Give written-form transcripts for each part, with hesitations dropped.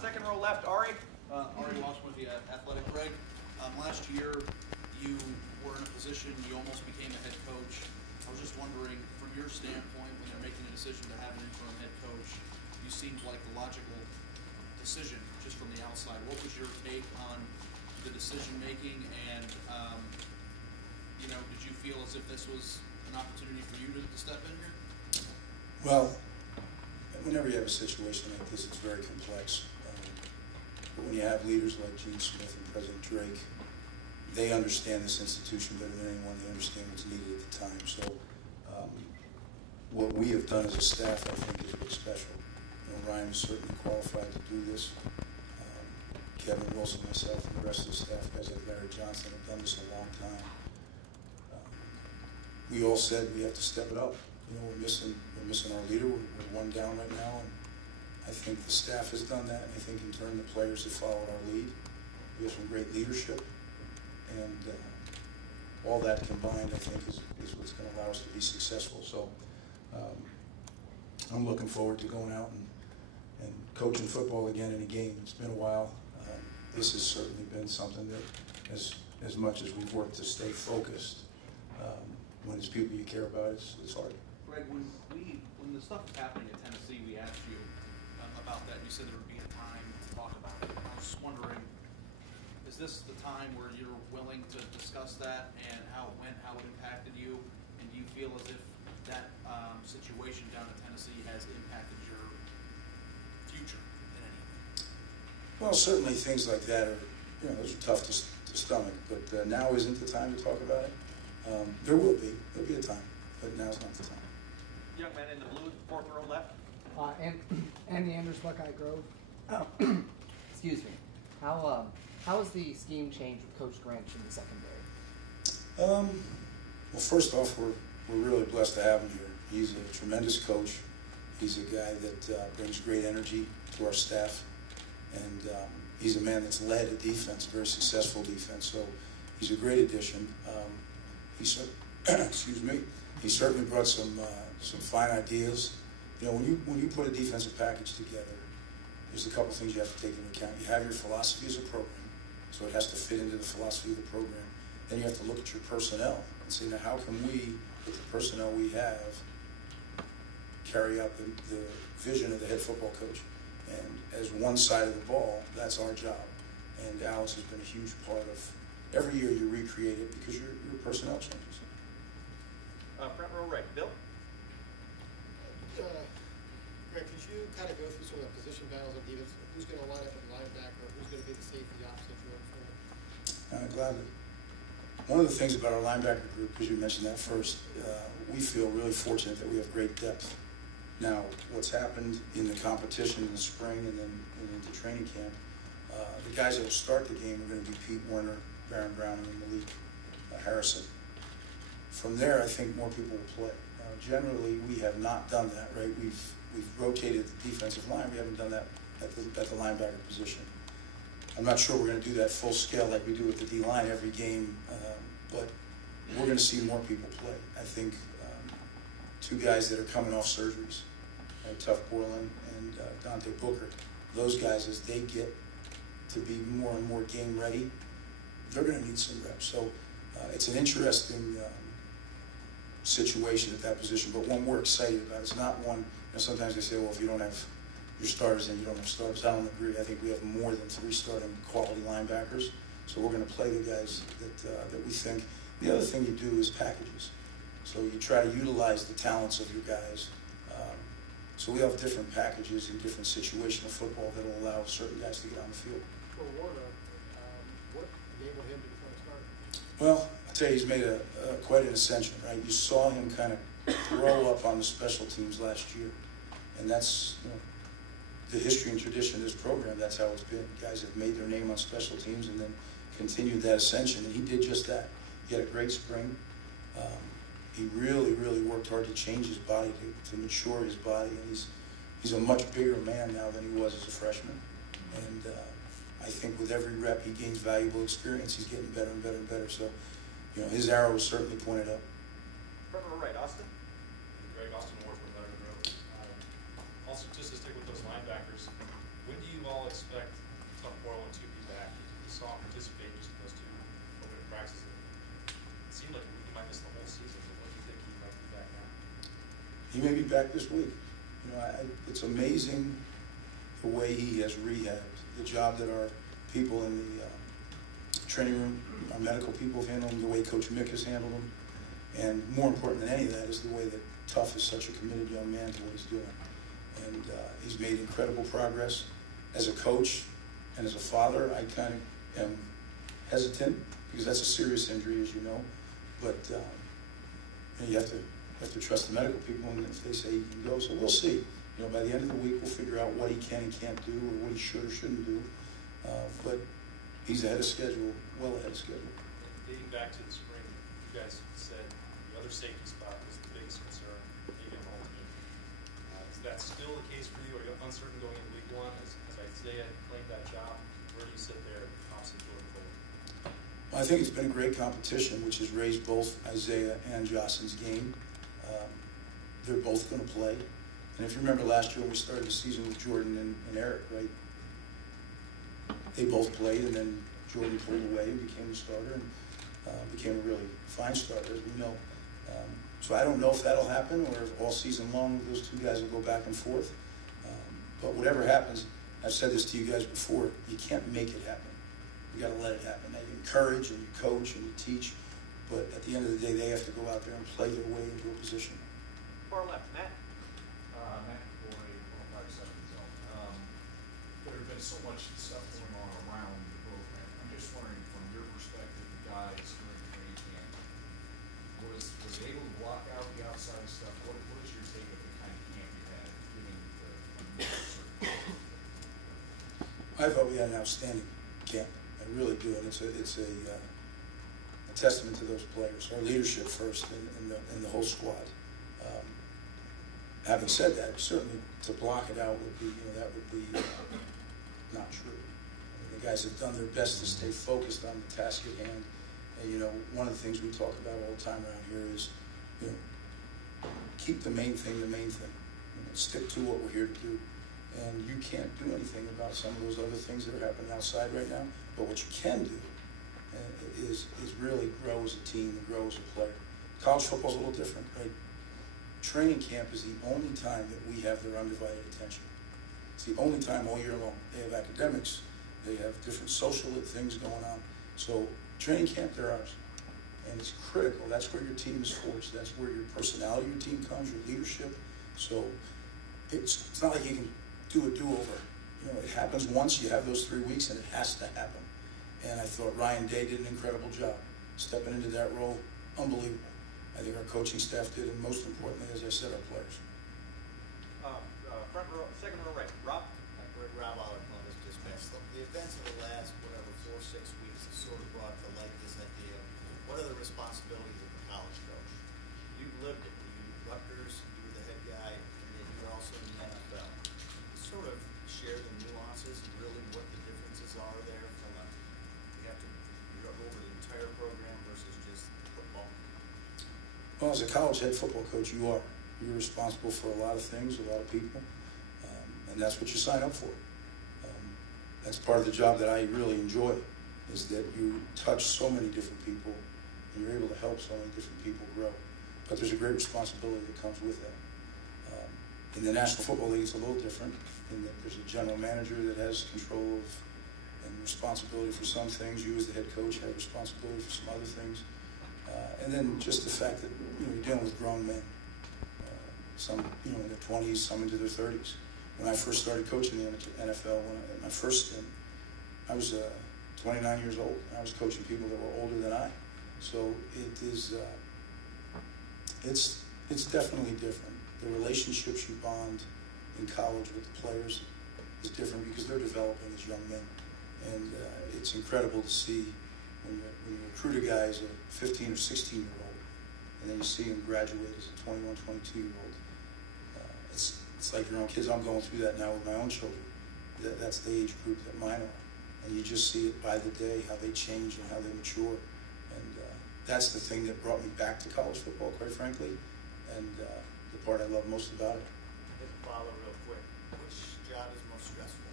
second row left, Ari. Ari Walsh with the Athletic. Greg, last year you were in a position, you almost became a head coach. I was just wondering, from your standpoint, when they're making a decision to have an interim head coach, you seemed like the logical decision just from the outside. What was your take on the decision making, and you know, did you feel as if this was an opportunity for you to step in here? Well, whenever you have a situation like this, it's very complex. But when you have leaders like Gene Smith and President Drake, they understand this institution better than anyone. They understand what's needed at the time. So what we have done as a staff, I think, is what's special. You know, Ryan is certainly qualified to do this. Kevin Wilson, myself, and the rest of the staff, guys like Larry Johnson, have done this a long time. We all said we have to step it up. You know, we're missing our leader. We're one down right now, and I think the staff has done that. And I think in turn the players have followed our lead. We have some great leadership, and all that combined, I think, is what's going to allow us to be successful. So I'm looking forward to going out and coaching football again in a game. It's been a while. This has certainly been something that, as much as we've worked to stay focused, when it's people you care about, it's hard. Greg, when the stuff was happening in Tennessee, we asked you about that. You said there would be a time to talk about it. I was just wondering, is this the time where you're willing to discuss that and how it went, how it impacted you, and do you feel as if that situation down in Tennessee has impacted your future in any way? Well, certainly things like that are, you know, those are tough to stomach, but now isn't the time to talk about it. There'll be a time, but now's not the time. Young man in the blue, fourth row left. Andy Andrews, Buckeye Grove. Oh, excuse me. How has the scheme changed with Coach Grinch in the secondary? Well, first off, we're really blessed to have him here. He's a tremendous coach. He's a guy that brings great energy to our staff, and he's a man that's led a defense, a very successful defense. So he's a great addition. Excuse me. He certainly brought some fine ideas. You know, when you put a defensive package together, there's a couple things you have to take into account. You have your philosophy as a program, so it has to fit into the philosophy of the program. Then you have to look at your personnel and say, now how can we, with the personnel we have, carry out the vision of the head football coach? And as one side of the ball, that's our job. And Alex has been a huge part of. Every year you recreate it because your personnel changes. Front row right, Bill. Greg, could you kind of go through some of the position battles of defense? Who's going to line up at linebacker? Who's going to be the safety opposite you? Gladly. One of the things about our linebacker group, because you mentioned that first, we feel really fortunate that we have great depth. Now, what's happened in the competition in the spring and then into training camp, the guys that will start the game are going to be Pete Werner, Baron Brown, and Malik Harrison. From there, I think more people will play. Generally, we have not done that, right? We've rotated the defensive line. We haven't done that at the linebacker position. I'm not sure we're going to do that full scale like we do with the D-line every game, but we're going to see more people play. I think two guys that are coming off surgeries, Tuff Borland and Dante Booker, those guys, as they get to be more and more game ready, they're going to need some reps. So it's an interesting situation at that position, but one we're excited about. It's not one, you know, sometimes they say, well, if you don't have your starters, then you don't have starters. I don't agree. I think we have more than 3 starting quality linebackers. So we're going to play the guys that we think. The other thing you do is packages. So you try to utilize the talents of your guys. So we have different packages in different situations of football that will allow certain guys to get on the field. For Warner, what enabled him to become a starter? Well, I'll tell you, he's made quite an ascension, right? You saw him kind of grow up on the special teams last year. And that's, you know, the history and tradition of this program. That's how it's been. Guys have made their name on special teams and then continued that ascension, and he did just that. He had a great spring. He really, really worked hard to change his body, to mature his body, and he's a much bigger man now than he was as a freshman. And I think with every rep he gains valuable experience. He's getting better and better and better. So, you know, his arrow is certainly pointed up. Front row right, Austin. Greg, Austin Moore from Veteran Road. Also, just to stick with those linebackers, when do you all expect Tom Portland to be back? You saw him participate just in those two opening practices. It seemed like he might miss the whole season, but what do you think he might be back now? He may be back this week. You know, it's amazing the way he has rehabbed, the job that our people in the training room, our medical people have handled him, the way Coach Mick has handled him, and more important than any of that is the way that Tuff is such a committed young man to what he's doing. And he's made incredible progress. As a coach and as a father, I kind of am hesitant because that's a serious injury, as you know. But you have to trust the medical people, and if they say he can go, so we'll see. You know, by the end of the week, we'll figure out what he can and can't do, or what he should or shouldn't do. But he's ahead of schedule, well ahead of schedule. Dating back to the spring, you guys said the other safety spot was the biggest concern, maybe on the whole team. Is that still the case for you? Are you uncertain going into week one? As Isaiah claimed that job, where do you sit there opposite Jordan Cole? Well, I think it's been a great competition, which has raised both Isaiah and Joslin's game. They're both going to play. And if you remember last year when we started the season with Jordan and Eric, right? They both played, and then Jordan pulled away and became the starter, and became a really fine starter, as we know. So I don't know if that'll happen, or if all season long those two guys will go back and forth. But whatever happens, I've said this to you guys before, you can't make it happen. You got to let it happen. Now, you encourage and you coach and you teach, but at the end of the day, they have to go out there and play their way into a position. Far left, Matt. Matt Boy, 157 zone. There have been so much stuff going on around the program. I'm just wondering, from your perspective, guys during training camp, was able to block out the outside stuff? What is your take of the kind of camp you had, given the certain? I thought we had an outstanding camp. I really do, and it's a testament to those players, our leadership first, and the whole squad. Having said that, certainly to block it out would be, that would be not true. The guys have done their best to stay focused on the task at hand. And, one of the things we talk about all the time around here is, keep the main thing the main thing. Stick to what we're here to do. And you can't do anything about some of those other things that are happening outside right now. But what you can do is really grow as a team and grow as a player. College football's a little different, right? Training camp is the only time that we have their undivided attention. It's the only time all year long. They have academics, they have different social things going on. So training camp, they're ours. And it's critical. That's where your team is forged. That's where your personality of your team comes, your leadership. So it's not like you can do a do-over. It happens once, you have those 3 weeks, and it has to happen. And I thought Ryan Day did an incredible job stepping into that role. Unbelievable. I think our coaching staff did, and most importantly, as I said, our players. Front row, second row right. Rob? Rob Aller, Columbus Dispatch. The events of the last, 4 or 6 weeks have sort of brought to light this idea of what are the responsibilities of the college coach? You've lived it. You were Rutgers, you were the head guy, and then you're also in the NFL. Sort of share the nuances and really what the differences are there from you're over the entire program versus just football. Well, as a college head football coach, you're responsible for a lot of things, a lot of people, and that's what you sign up for. That's part of the job that I really enjoy, is that you touch so many different people, and you're able to help so many different people grow. But there's a great responsibility that comes with that. In the National Football League, it's a little different, in that there's a general manager that has control of and responsibility for some things. You as the head coach have responsibility for some other things. And then just the fact that you're dealing with grown men, some in their 20s, some into their 30s. When I first started coaching the NFL, my first stint, I was 29 years old, and I was coaching people that were older than I. So it's definitely different. The relationships you bond in college with the players is different because they're developing as young men, and it's incredible to see when you recruit a guy as a 15 or 16-year-old, and then you see him graduate as a 21, 22-year-old. It's like your own kids. I'm going through that now with my own children. That's the age group that mine are, and you just see it by the day how they change and how they mature, and that's the thing that brought me back to college football, quite frankly, and the part I love most about it. Follow real quick. Which job is most stressful,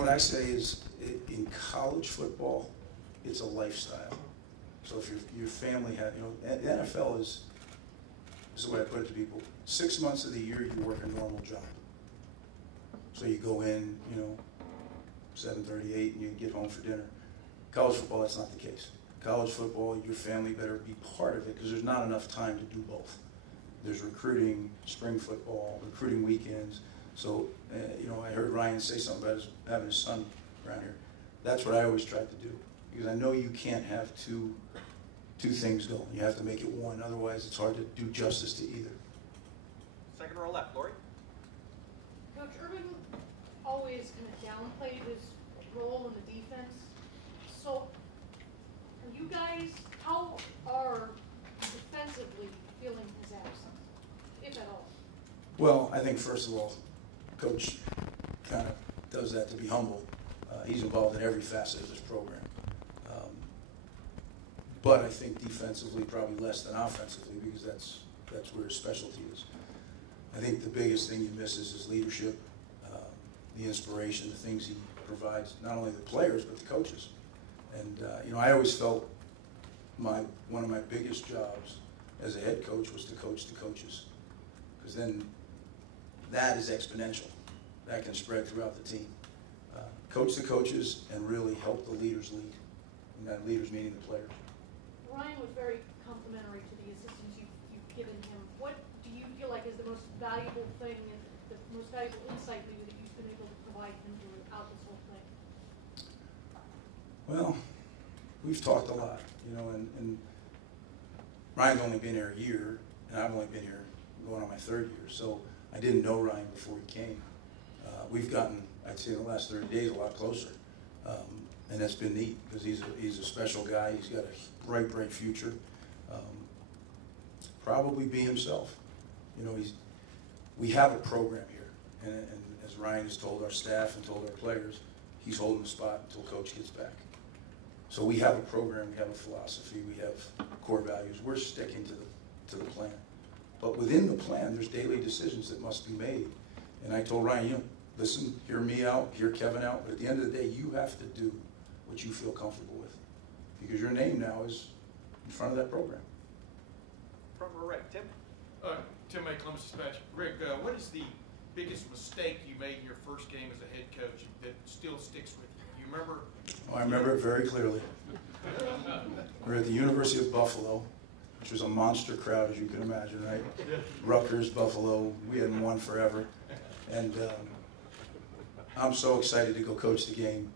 what I say is, in college football, it's a lifestyle. So if your family had, the NFL is the way I put it to people, 6 months of the year you work a normal job. So you go in, 7:30, 8, and you get home for dinner. College football, that's not the case. College football, your family better be part of it because there's not enough time to do both. There's recruiting, spring football, recruiting weekends. So, I heard Ryan say something about having his son around here. That's what I always tried to do because I know you can't have two things going. You have to make it one. Otherwise, it's hard to do justice to either. Second row left, Lori. Coach Urban always kind of downplayed his role in the defense. So, are you guys, how are defensively feeling his absence, if at all? Well, I think first of all, Coach kind of does that to be humble. He's involved in every facet of this program. But I think defensively probably less than offensively because that's where his specialty is. I think the biggest thing he misses is leadership, the inspiration, the things he provides, not only the players but the coaches. And I always felt one of my biggest jobs as a head coach was to coach the coaches, because then that is exponential. That can spread throughout the team. Coach the coaches and really help the leaders lead, and that leaders meaning the players. Ryan was very complimentary to the assistance you've given him. What do you feel like is the most valuable thing and the most valuable insight maybe that you've been able to provide him throughout this whole thing? Well, we've talked a lot, and Ryan's only been here a year, and I've only been here going on my 3rd year, so I didn't know Ryan before he came. We've gotten, I'd say, in the last 30 days a lot closer, and that's been neat because he's a special guy. He's got a bright future. Probably be himself. We have a program here, and as Ryan has told our staff and told our players, he's holding the spot until Coach gets back. So we have a program, we have a philosophy, we have core values. We're sticking to the plan. But within the plan, there's daily decisions that must be made. And I told Ryan, listen, hear me out, hear Kevin out, but at the end of the day, you have to do what you feel comfortable with. Because your name now is in front of that program. Front row right, Tim. Tim May, Columbus Dispatch. Rick, what is the biggest mistake you made in your first game as a head coach that still sticks with you? You remember? Oh, I remember it very clearly. We're at the University of Buffalo, which was a monster crowd, as you can imagine, right? Rutgers, Buffalo, we hadn't won forever. And I'm so excited to go coach the game,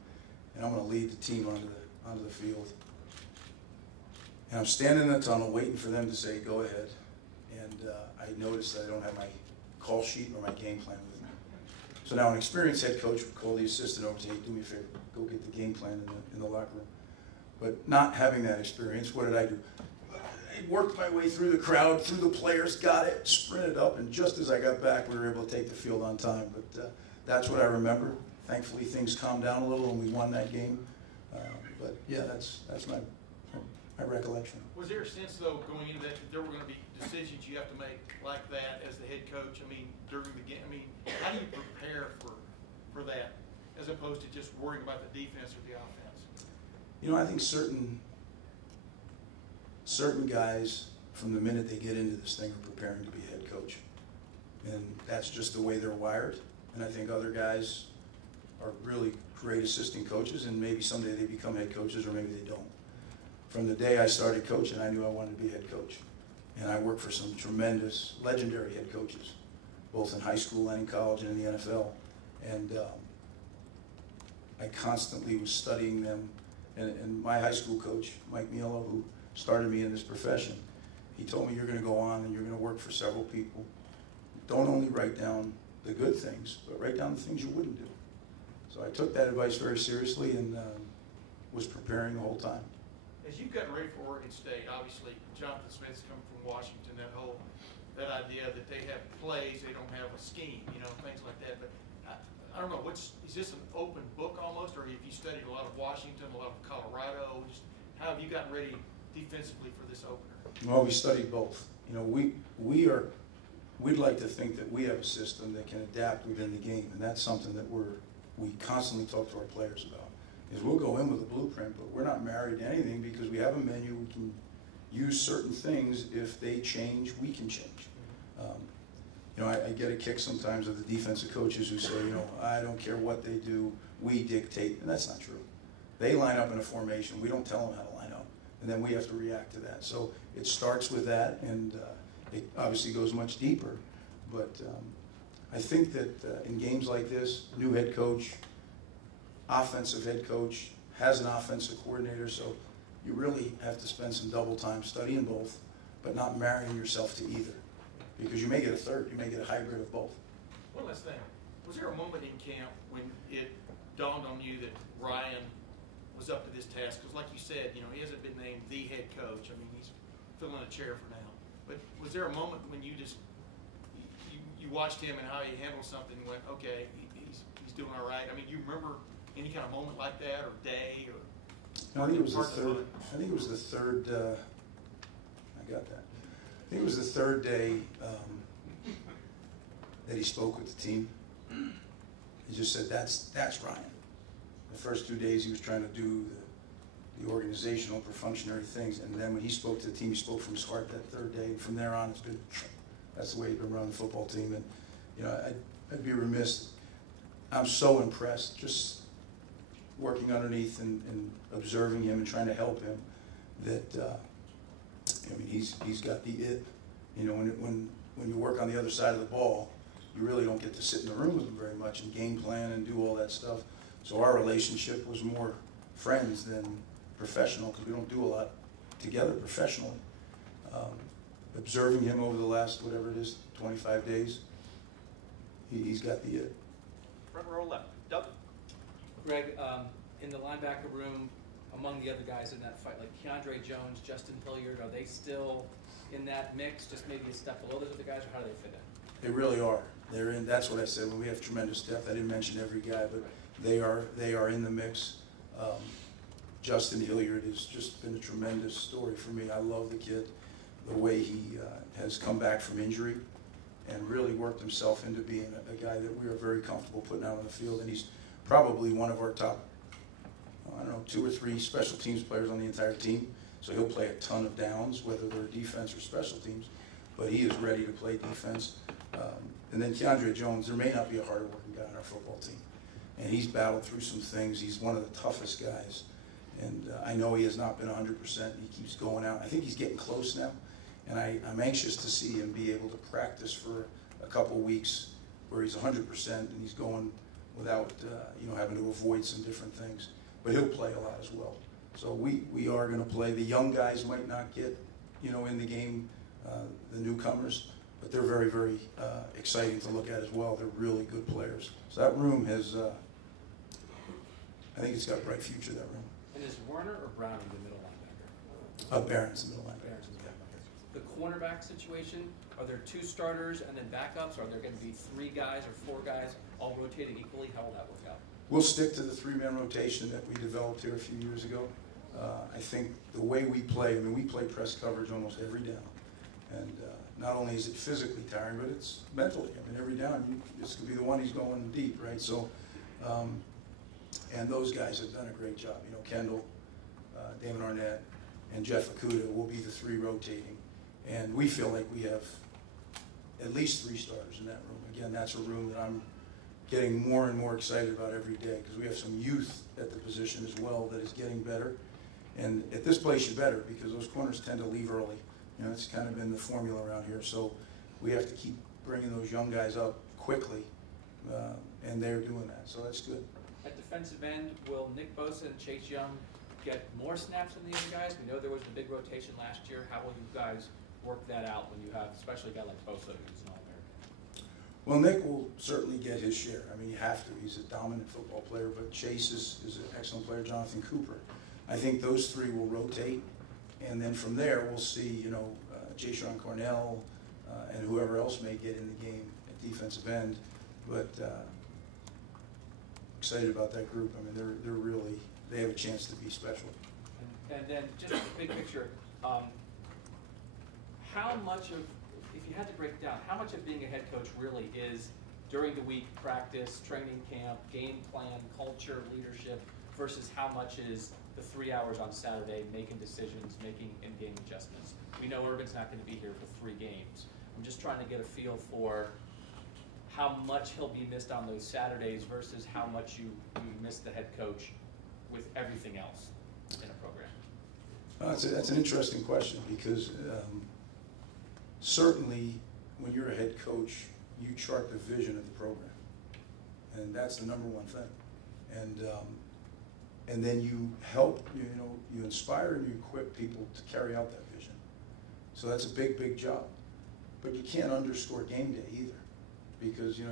and I'm going to lead the team onto the field. And I'm standing in the tunnel waiting for them to say, go ahead. And I noticed that I don't have my call sheet or my game plan with me. So now an experienced head coach would call the assistant over and say, hey, do me a favor, go get the game plan in the locker room. But not having that experience, what did I do? I worked my way through the crowd, through the players, got it, sprinted up, and just as I got back, we were able to take the field on time. But that's what I remember. Thankfully, things calmed down a little, and we won that game. But yeah, that's my recollection. Was there a sense, though, going into that there were going to be decisions you have to make like that as the head coach? I mean, during the game, how do you prepare for that as opposed to just worrying about the defense or the offense? I think certain guys, from the minute they get into this thing, are preparing to be head coach. And that's just the way they're wired. And I think other guys are really great assistant coaches, and maybe someday they become head coaches or maybe they don't. From the day I started coaching, I knew I wanted to be a head coach. And I worked for some tremendous, legendary head coaches, both in high school and in college and in the NFL. And I constantly was studying them. And my high school coach, Mike Mielo, who started me in this profession, he told me, you're going to go on and you're going to work for several people. Don't only write down the good things, but write down the things you wouldn't do. So I took that advice very seriously and was preparing the whole time. As you've gotten ready for Oregon State, obviously Jonathan Smith's coming from Washington, that idea that they have plays, they don't have a scheme, things like that. But I don't know, is this an open book almost, or have you studied a lot of Washington, a lot of Colorado? Just how have you gotten ready defensively for this opener? Well, we studied both. We'd like to think that we have a system that can adapt within the game, and that's something that we're we constantly talk to our players about. Is we'll go in with a blueprint, but we're not married to anything because we have a menu. We can use certain things. If they change, we can change. I get a kick sometimes of the defensive coaches who say, I don't care what they do, we dictate, and that's not true. They line up in a formation. We don't tell them how to line up, and then we have to react to that. So it starts with that, and it obviously goes much deeper. But I think that in games like this, new head coach, offensive head coach, has an offensive coordinator, so you really have to spend some double time studying both, but not marrying yourself to either. Because you may get a third, you may get a hybrid of both. One last thing. Was there a moment in camp when it dawned on you that Ryan was up to this task? Because like you said, he hasn't been named the head coach. I mean, he's filling a chair for now. But was there a moment when you just, you watched him and how he handled something and went, okay, he's doing all right? I mean, you remember any kind of moment like that, or day, or? No, I think it was the third. I think it was the third. I got that. I think it was the third day that he spoke with the team. He just said, "That's Ryan." The first 2 days he was trying to do the organizational, perfunctory things, and then when he spoke to the team, he spoke from his heart that third day. And from there on, it's been. That's the way he's been running the football team. And I'd be remiss. I'm so impressed just working underneath and observing him and trying to help him, that he's got the it. When you work on the other side of the ball, you really don't get to sit in the room with him very much and game plan and do all that stuff. So our relationship was more friends than professional, because we don't do a lot together professionally. Observing him over the last, whatever it is, 25 days, he's got the it. Front row left. Doug? Greg, in the linebacker room, among the other guys in that fight, like Keandre Jones, Justin Hilliard, are they still in that mix, just maybe a step below those other guys, or how do they fit in? They really are. They're in. That's what I said. When we have tremendous depth, I didn't mention every guy, but they are in the mix. Justin Hilliard has just been a tremendous story for me. I love the kid, the way he has come back from injury and really worked himself into being a guy that we are very comfortable putting out on the field. And he's probably one of our top, 2 or 3 special teams players on the entire team. So he'll play a ton of downs, whether they're defense or special teams. But he is ready to play defense. And then Keandre Jones, there may not be a harder working guy on our football team. And he's battled through some things. He's one of the toughest guys. And I know he has not been 100%. He keeps going out. I think he's getting close now. And I'm anxious to see him be able to practice for a couple weeks where he's 100% and he's going without having to avoid some different things. But he'll play a lot as well. So we are going to play. The young guys might not get in the game, the newcomers, but they're very, very exciting to look at as well. They're really good players. So that room has, I think it's got a bright future, that room. And is Werner or Brown in the middle linebacker? Barron's the middle linebacker. Barron's in the middle linebacker. The cornerback situation, are there 2 starters and then backups? Are there going to be 3 guys or 4 guys all rotating equally? How will that work out? We'll stick to the 3-man rotation that we developed here a few years ago. I think the way we play, we play press coverage almost every down. And not only is it physically tiring, but it's mentally. Every down, this could be the one he's going deep, right? So, and those guys have done a great job. Kendall, Damon Arnett, and Jeff Okuda will be the 3 rotating. And we feel like we have at least 3 starters in that room. Again, that's a room that I'm getting more and more excited about every day, because we have some youth at the position as well that is getting better. And at this place, you're better, because those corners tend to leave early. It's kind of been the formula around here. So we have to keep bringing those young guys up quickly, and they're doing that. So that's good. At defensive end, will Nick Bosa and Chase Young get more snaps than the other guys? We know there was a big rotation last year. How will you guys work that out when you have, especially a guy like Bosa who's an All-American? Well, Nick will certainly get his share. You have to. He's a dominant football player, but Chase is an excellent player, Jonathan Cooper. I think those 3 will rotate, and then from there we'll see, Jayshon Cornell and whoever else may get in the game at defensive end. But excited about that group. They're really, they have a chance to be special. And then just the big picture, how much of, if you had to break it down, how much of being a head coach really is during the week, practice, training camp, game plan, culture, leadership, versus how much is the 3 hours on Saturday making decisions, making in-game adjustments. We know Urban's not going to be here for 3 games. I'm just trying to get a feel for how much he'll be missed on those Saturdays versus how much you miss the head coach with everything else in a program. That's an interesting question because certainly when you're a head coach, you chart the vision of the program, and that's the number one thing. And then you help, you inspire and you equip people to carry out that vision. So that's a big, big job. But you can't underscore game day either, because you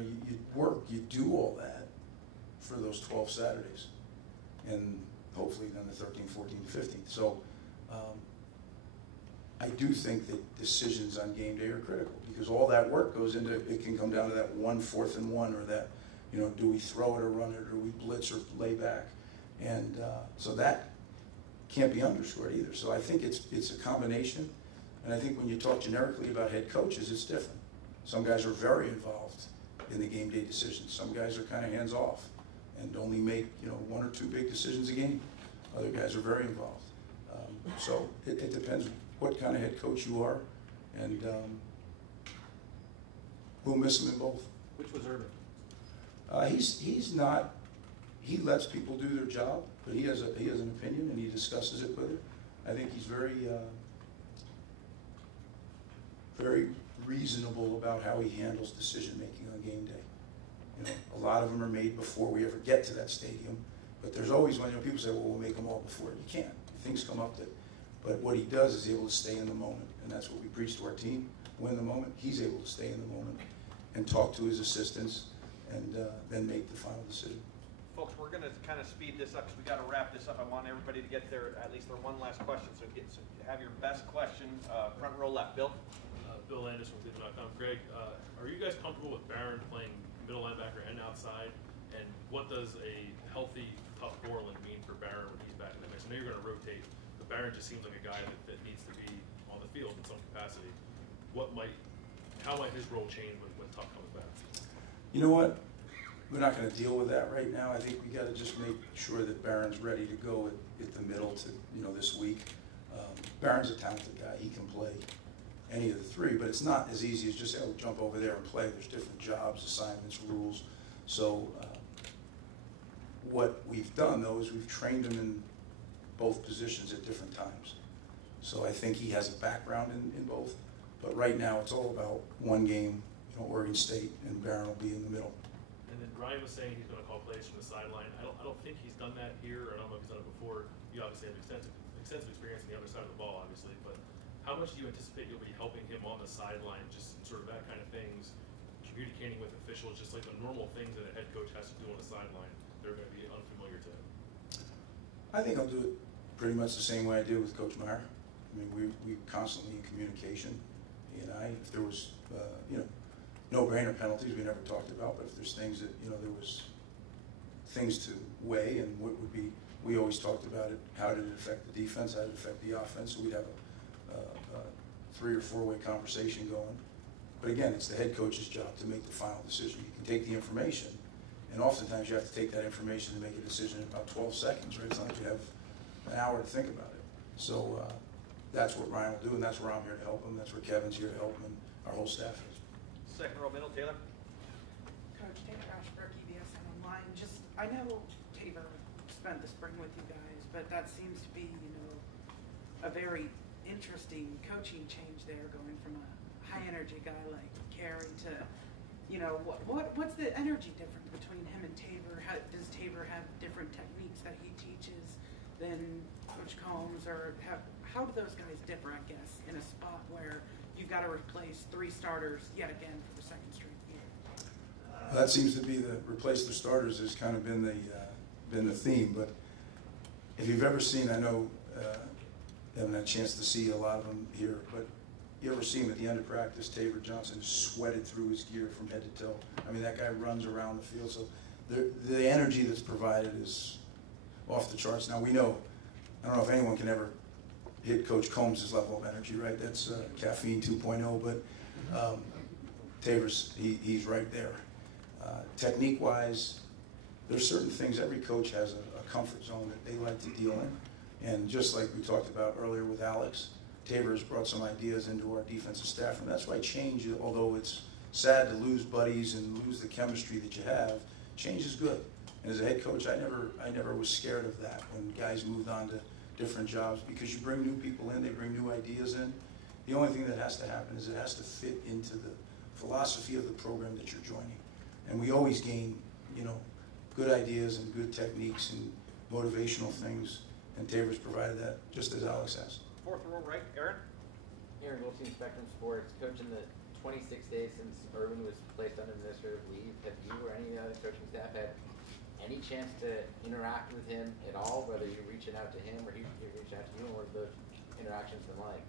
do all that for those 12 Saturdays, and hopefully then the 13th, 14th, 15th. So I do think that decisions on game day are critical, because all that work goes into, it can come down to that 1 4th and 1, or that, do we throw it or run it, or we blitz or lay back. And so that can't be underscored either. So I think it's a combination. And I think when you talk generically about head coaches, it's different. Some guys are very involved in the game day decisions. Some guys are kind of hands off and only make 1 or 2 big decisions a game. Other guys are very involved. So it depends what kind of head coach you are, and we'll miss him in both. Which was Urban? He's not. He lets people do their job, but he has an opinion and he discusses it with it. I think he's very very reasonable about how he handles decision making on game day. A lot of them are made before we ever get to that stadium, but there's always one. People say, "Well, we'll make them all before." You can't. Things come up but what he does is able to stay in the moment, and that's what we preach to our team: win the moment. He's able to stay in the moment and talk to his assistants, and then make the final decision. Folks, we're going to kind of speed this up because we got to wrap this up. I want everybody to get at least their one last question. So have your best question, front row left. Bill? Bill Anderson with Cleveland.com. Greg, are you guys comfortable with Barron playing middle linebacker and outside? And what does a healthy, tough Borland mean for Barron when he's back in the mix? I know you're going to rotate, but Barron just seems like a guy that needs to be on the field in some capacity. How might his role change when Tough comes back? You know what? We're not going to deal with that right now. I think we got to just make sure that Barron's ready to go at the middle to this week. Barron's a talented guy. He can play any of the 3, but it's not as easy as just jump over there and play. There's different jobs, assignments, rules. So what we've done though is we've trained him in both positions at different times. So I think he has a background in both. But right now it's all about one game, Oregon State, and Barron will be in the middle. And then Ryan was saying he's going to call plays from the sideline. I don't think he's done that here. I don't know if he's done it before. You obviously have extensive experience on the other side of the ball, obviously. But how much do you anticipate you'll be helping him on the sideline, just sort of that kind of things, communicating with officials, just like the normal things that a head coach has to do on the sideline? They're going to be unfamiliar to him. I think I'll do it pretty much the same way I did with Coach Meyer. I mean, we constantly in communication. He and I, if there was, no-brainer penalties we never talked about, but if there's things that, there was things to weigh, and what would be, we always talked about it, how did it affect the defense, how did it affect the offense, so we'd have a 3 or 4-way conversation going. But again, it's the head coach's job to make the final decision. You can take the information, and oftentimes you have to take that information to make a decision in about 12 seconds, right? It's not like you have an hour to think about it. So that's what Ryan will do, and that's where I'm here to help him. That's where Kevin's here to help him, and our whole staff is. Second row middle, Taylor. Coach Taylor Ashbrook, EBSN Online. I know Tabor spent the spring with you guys, but that seems to be, a very interesting coaching change there, going from a high energy guy like Carey to, what's the energy difference between him and Tabor? Does Tabor have different techniques that he teaches than Coach Combs, or how do those guys differ, I guess, in a spot where you've got to replace 3 starters yet again for the second straight year? That seems to be the replace the starters has kind of been the theme. But if you've ever seen, I know you haven't had a chance to see a lot of them here, but you ever see him at the end of practice? Tabor Johnson sweated through his gear from head to toe. I mean, that guy runs around the field. So the energy that's provided is off the charts. Now we know, I don't know if anyone can ever hit Coach Combs' level of energy, right? That's caffeine 2.0, but Tabor's, he's right there. Technique-wise, there's certain things, every coach has a comfort zone that they like to deal in. And just like we talked about earlier with Alex, Tabor has brought some ideas into our defensive staff, and that's why change, although it's sad to lose buddies and lose the chemistry that you have, change is good. And as a head coach, I never was scared of that when guys moved on to different jobs, because you bring new people in, they bring new ideas in. The only thing that has to happen is it has to fit into the philosophy of the program that you're joining. And we always gain, good ideas and good techniques and motivational things, and Tabor's provided that, just as Alex has. Fourth row right, Aaron? Aaron Goldstein, Spectrum Sports. Coach, in the 26 days since Urban was placed under administrative leave, have you or any of the other coaching staff had any chance to interact with him at all, whether you're reaching out to him or he reaching out to you, and what have those interactions been like?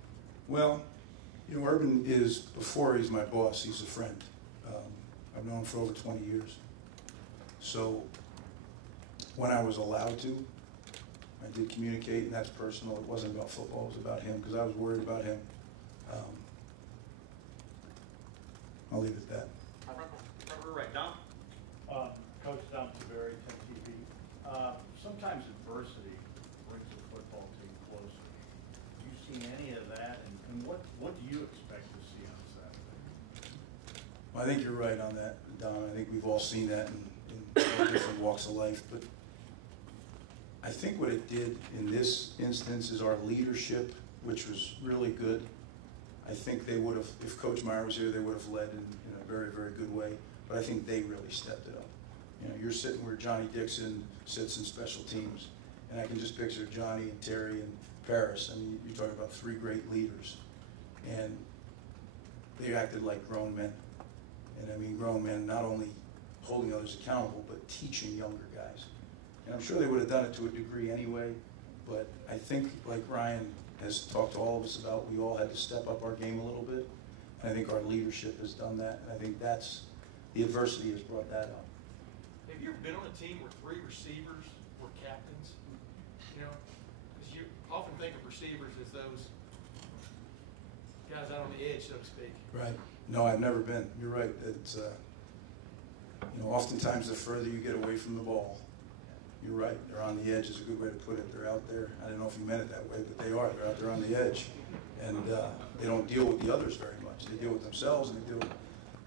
Well, Urban is, before he's my boss, he's a friend. I've known him for over 20 years. So when I was allowed to, I did communicate, and that's personal. It wasn't about football, it was about him, because I was worried about him. I'll leave it at that. Right, Dom? Coach Dom Taveri, 10 TV. Sometimes adversity brings the football team closer. Have you seen any of that, and what do you expect to see on Saturday? Well, I think you're right on that, Don. I think we've all seen that in all different walks of life. But I think what it did in this instance is our leadership, which was really good. I think they would have, if Coach Meyer was here, they would have led in a very, very good way. But I think they really stepped it up. You're sitting where Johnny Dixon sits in special teams, and I can just picture Johnny and Terry and Paris. I mean, you're talking about three great leaders, and they acted like grown men. And I mean, grown men not only holding others accountable, but teaching younger guys. And I'm sure they would have done it to a degree anyway, but I think, like Ryan has talked to all of us about, we all had to step up our game a little bit. And I think our leadership has done that, and I think that's, the adversity has brought that up. Have you ever been on a team where 3 receivers were captains? Because you often think of receivers as those guys out on the edge, so to speak. Right. No, I've never been. You're right. It's, oftentimes the further you get away from the ball, you're right. They're on the edge is a good way to put it. They're out there. I don't know if you meant it that way, but they are. They're out there on the edge. And they don't deal with the others very much. They deal with themselves, and they deal with,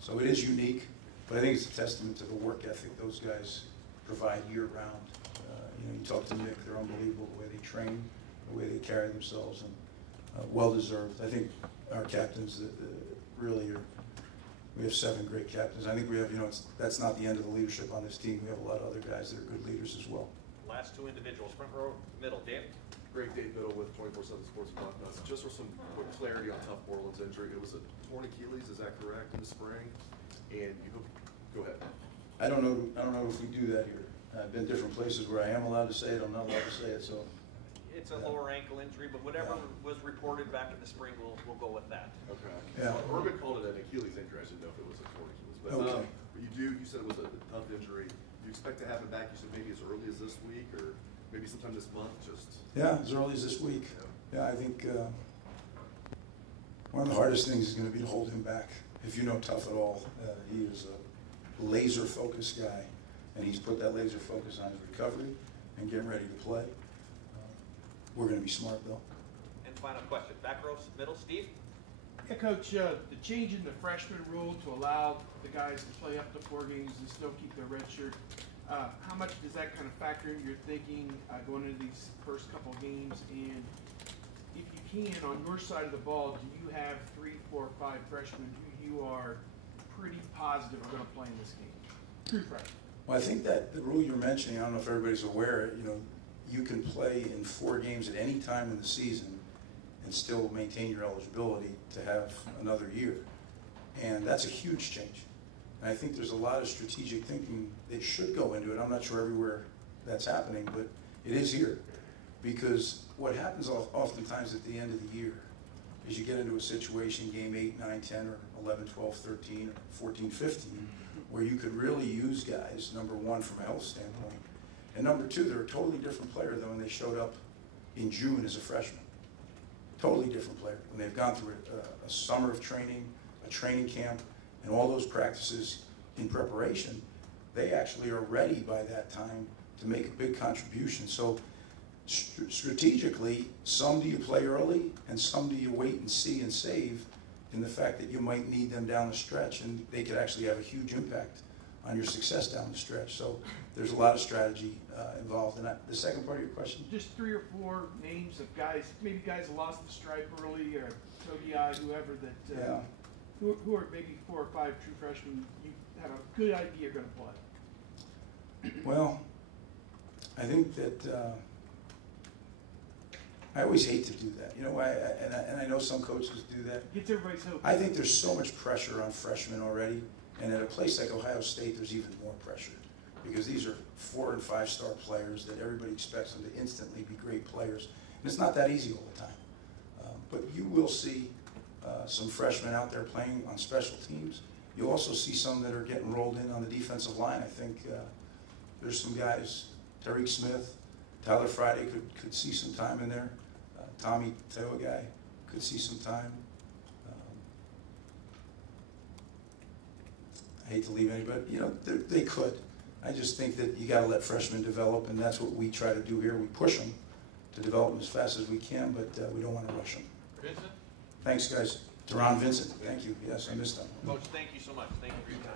so it is unique. But I think it's a testament to the work ethic those guys provide year-round. You talk to Nick, they're unbelievable the way they train, the way they carry themselves, and well-deserved. I think our captains really are, we have 7 great captains. I think we have, that's not the end of the leadership on this team. We have a lot of other guys that are good leaders as well. Last 2 individuals, front row, middle, Dave. Great, Dave Biddle with 24/7 Sports Block. Just for some quick clarity on Tough Borland's injury, it was a torn Achilles, is that correct, in the spring? And go ahead. I don't know if we do that here. I've been different places where I am allowed to say it, I'm not allowed to say it, so. It's a lower ankle injury, but whatever was reported back in the spring, we'll go with that. Okay. Yeah. Well, Urban called it an Achilles injury. I didn't know if it was a torn Achilles. But, okay. But you said it was a tough injury. You expect to have him back, you said maybe as early as this week or maybe sometime this month? Yeah, as early as this week. Yeah, I think one of the hardest things is going to be to hold him back. If you know Tough at all, he is a laser-focused guy, and he's put that laser focus on his recovery and getting ready to play. We're going to be smart, though. And final question, back row, middle, Steve? Yeah, Coach, the change in the freshman rule to allow the guys to play up to 4 games and still keep their red shirt, how much does that kind of factor into your thinking going into these first couple of games? And if you can, on your side of the ball, do you have 3, 4, 5 freshmen who you are pretty positive are going to play in this game? True freshmen. Well, I think that the rule you're mentioning, I don't know if everybody's aware, you can play in 4 games at any time in the season and still maintain your eligibility to have another year. And that's a huge change. And I think there's a lot of strategic thinking that should go into it. I'm not sure everywhere that's happening, but it is here. Because what happens oftentimes at the end of the year is you get into a situation, game 8, 9, 10, or 11, 12, 13, or 14, 15, where you could really use guys, number one, from a health standpoint, and number two, they're a totally different player than when they showed up in June as a freshman. Totally different player. When they've gone through a summer of training, a training camp, and all those practices in preparation, they actually are ready by that time to make a big contribution. So strategically, some do you play early and some do you wait and see and save in the fact that you might need them down the stretch, and they could actually have a huge impact on your success down the stretch. So there's a lot of strategy involved in that. The second part of your question? Just 3 or 4 names of guys, maybe guys lost the stripe early, or Togiai, whoever that, who are maybe 4 or 5 true freshmen you have a good idea are going to play. Well, I think that I always hate to do that. You know, and I know some coaches do that. Gets everybody's hope. I think there's so much pressure on freshmen already, and at a place like Ohio State, there's even more pressure because these are 4- and 5-star players that everybody expects them to instantly be great players, and it's not that easy all the time. But you will see some freshmen out there playing on special teams. You'll also see some that are getting rolled in on the defensive line. I think there's some guys, Tariq Smith, Tyler Friday could see some time in there. Tommy Togiai could see some time. I hate to leave anybody, you know, they could. I just think that you got to let freshmen develop, and that's what we try to do here. We push them to develop them as fast as we can, but we don't want to rush them. Vincent? Thanks, guys. Deron Vincent, thank you. Yes, I missed them. Coach, thank you so much. Thank you for your time.